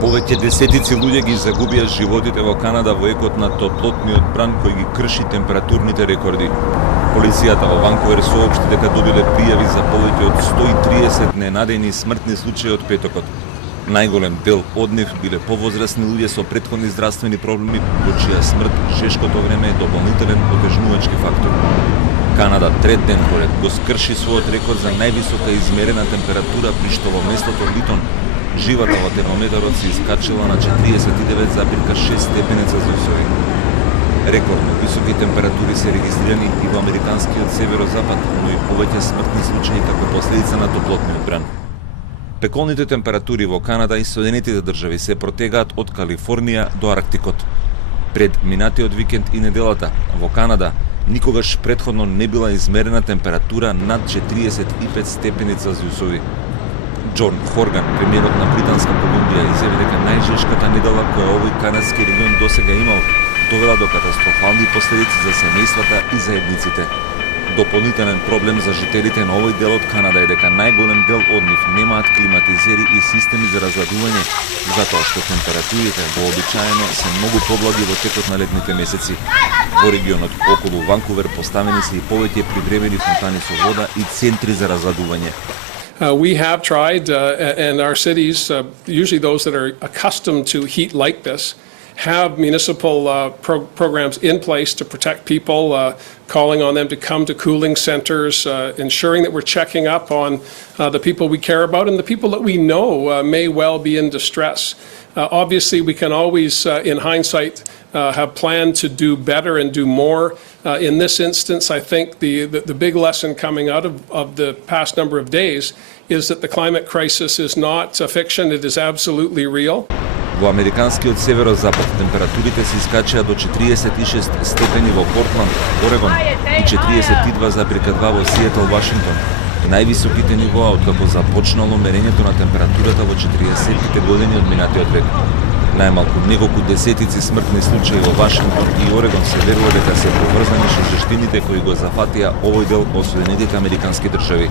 Повеќе десетици луѓе ги загубија животите во Канада во екот на топлотниот бран кој ги крши температурните рекорди. Полицијата во Ванкувер соопшти дека добиле пријави за повеќе од 130 ненадејни смртни случаи од петокот. Најголем дел од нив биле повозрасни луѓе со претходни здравствени проблеми, во чија смрт жешкото време е дополнителен отежнувачки фактор. Канада трет ден поред го скрши својот рекорд за највисока измерена температура, при што во местото Литон живата во термометарот се искачила на 49,6 степени Целзиусови. Рекордно високи температури се регистрирани и во американскиот северозапад, но и повеќе смртни случаи како последица на топлотниот бран. Пеколните температури во Канада и Соединетите држави се протегаат од Калифорнија до Арктикот. Пред минатиот викенд и неделата во Канада никогаш претходно не била измерена температура над 45 степени Целзиусови. Џон Хорган, премиерот на Британска Колумбија, изјави дека најжешката недела која овој канадски регион досега имал довела до катастрофални последици за семејствата и заедниците. Дополнителен проблем за жителите на овој дел од Канада е дека најголем дел од нив немаат климатизери и системи за разладување, затоа што температурите вообичаено се многу поблаги во текот на летните месеци. Во регионот околу Ванкувер поставени се и повеќе привремени фонтани со вода и центри за разладување. We have tried, and our cities, usually those that are accustomed to heat like this, have municipal programs in place to protect people, calling on them to come to cooling centers, ensuring that we're checking up on the people we care about and the people that we know may well be in distress. Obviously, we can always, in hindsight, have planned to do better and do more. In this instance, I think the big lesson coming out of the past number of days is that the climate crisis is not a fiction, it is absolutely real. Во американскиот северозапад температурите се искачаа до 46 степени во Портланд, Орегон и 42,2 во Сиетл, Вашингтон. Највисоките нивоа откако започнало мерењето на температурата во 40-тите години од минатиот век. Најмалку неколку десетици смртни случаи во Вашингтон и Орегон се верува дека се поврзани со жештините кои го зафатија овој дел од Соединетите Американски држави.